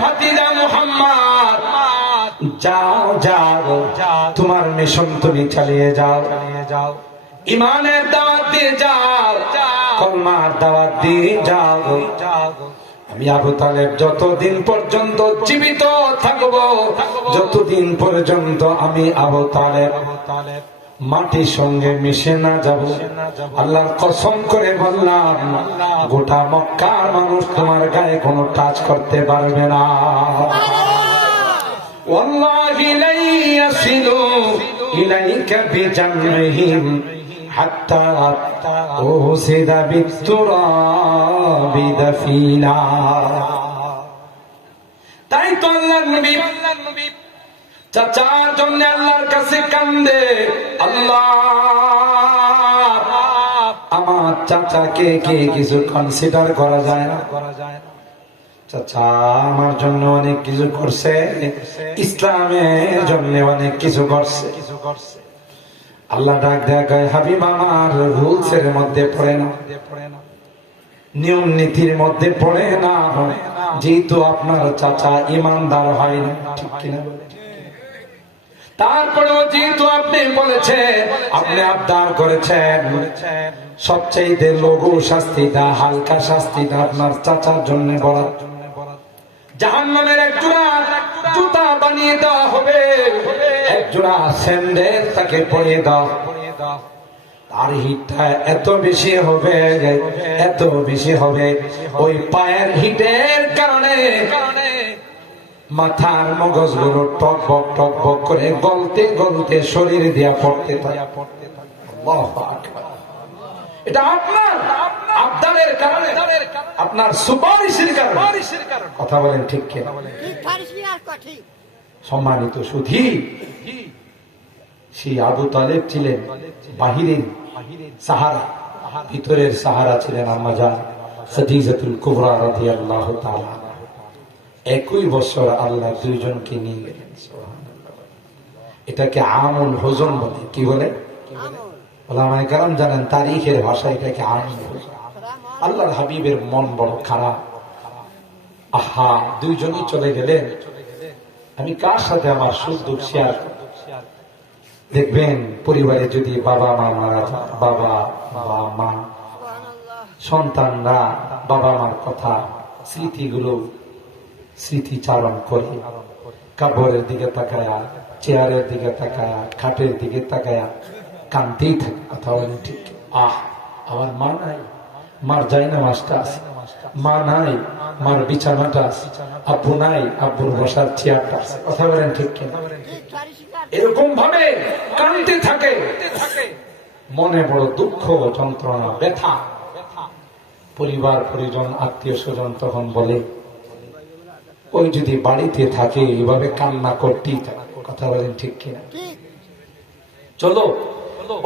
ভাতিজা মুহাম্মদ, যাও যাও, তোমার মিশন তুমি চালিয়ে যাও, ইমানের দাওয়াত দিয়ে যাও, কলমার দাওয়াত দিয়ে যাও। আমি আবু তালেব যতদিন পর্যন্ত জীবিত থাকব, যতদিন পর্যন্ত আমি আবু তালেব মাটির সঙ্গে মিশে না যাব, আল্লাহর কসম করে বললাম, গোটা মক্কার মানুষ তোমার গায়ে কোনো টাচ করতে পারবে না। ওয়াল্লাহি লা ইয়াসিলু ইলাইকা বিজামহিম হাত্তা উসিদা বিতুরাবি দাফিনা। তাই তো আল্লাহর নবী চাচার জন্য আল্লাহর কাছে কান্দে, আল্লাহ আমার চাচাকে কে কিছু কনসিডার করা যায় না? চাচা আমার জন্য অনেক কিছু করছে, ইসলামের জন্য অনেক কিছু করছে। আল্লাহ ডাক দেয়, হাবিব আমার রুলস এর মধ্যে পড়ে না, নিয়ম নীতির মধ্যে পড়ে না, যেহেতু আপনার চাচা ইমানদার হয় না, ঠিক কিনা? তারপরেও যেহেতু আপনি বলেছেন, আপনি আবদার করেছেন, সবচেয়ে লঘু শাস্তিটা, হালকা শাস্তিটা আপনার চাচার জন্য বরাদ্দ, জাহান্নামের এক জোড়া জুতা বানিয়ে দেওয়া হবে, এক জোড়া স্যান্ডেল তাকে পরিয়ে দাও। তার হিটটা এত বেশি হবে, এত বেশি হবে, ওই পায়ের হিটের কারণে মাথার মগজগুলো টকবক টকবক করে গলতে গলতে শরীর দিয়া পড়তে থাকে। এটা আপনার আবদারের কারণে, আপনার সুপারিশের কারণে। কথা বলেন ঠিক কিনা? সম্মানিত সুধী, সেই আবু তালেব ছিলেন বাহিরের সাহারা, ভিতরের সাহারা ছিলেন আম্মা জান খাদিজাতুল কুবরা রাদিয়াল্লাহু তাআলা। একই বছর আল্লাহ দুইজনকে নিয়ে গেলেন। এটাকে আমুল হুজন বলে। কি বলে? ওলামায়ে কেরাম জানেন তারিখের ভাষা, এটাকে আমুল হুজন। আল্লাহর হাবিবের মন বড় খারাপ, আহা দুইজনই চলে গেলেন, আমি কার সাথে আমার সুখ দুঃখ শেয়ার? দেখবেন পরিবারে যদি বাবা মা মারা যায়, বাবা মা সন্তানরা বাবা মার কথা স্মৃতিগুলো স্মৃতিচারণ করে, কাপড়ের দিকে তাকায়া, চেয়ারের দিকে তাকায়া, খাটের দিকে তাকায়া কাঁদতেই থাকে। কথা বলেন ঠিক? আমার মা নাই, মার যাই না মাসটা আছে, মা নাই, মার বিছানাটা আছে, আব্বু নাই, আব্বুর বসার চেয়ারটা আছে। কথা বলেন ঠিক কিনা? এরকম ভাবে কাঁদতে থাকে, মনে বড় দুঃখ, যন্ত্রণা, ব্যথা। পরিবার পরিজন আত্মীয় স্বজন তখন বলে, ওই যদি বাড়িতে থাকে এইভাবে কান্না করতেই থাকে। কথা বলেন ঠিক কিনা? চলো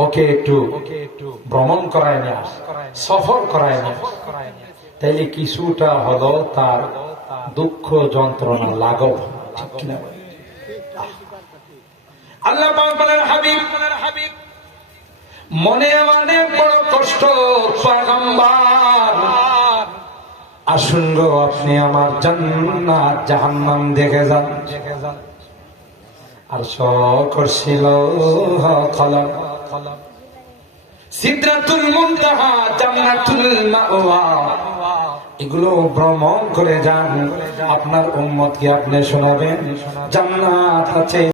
ওকে একটু ভ্রমণ করায় নিয়ে আস, সফর করায় নিয়ে আস, তাইলে কিছুটা হলো তার দুঃখ যন্ত্রণা লাঘব। ঠিক কিনা? আল্লাহ পাক বলেন, হাবিব মনে অনেক বড় কষ্ট, পয়গম্বর আসুন গো আপনি আমার জান্নাত জাহান্নাম দেখে যান। আর করছিল কলম, সিদরাতুল মুনতাহা, জান্নাতুল মাওয়া, এগুলো ভ্রমণ করে যান। আপনার উম্মতকে আপনি শোনাবেন জান্নাত আছে।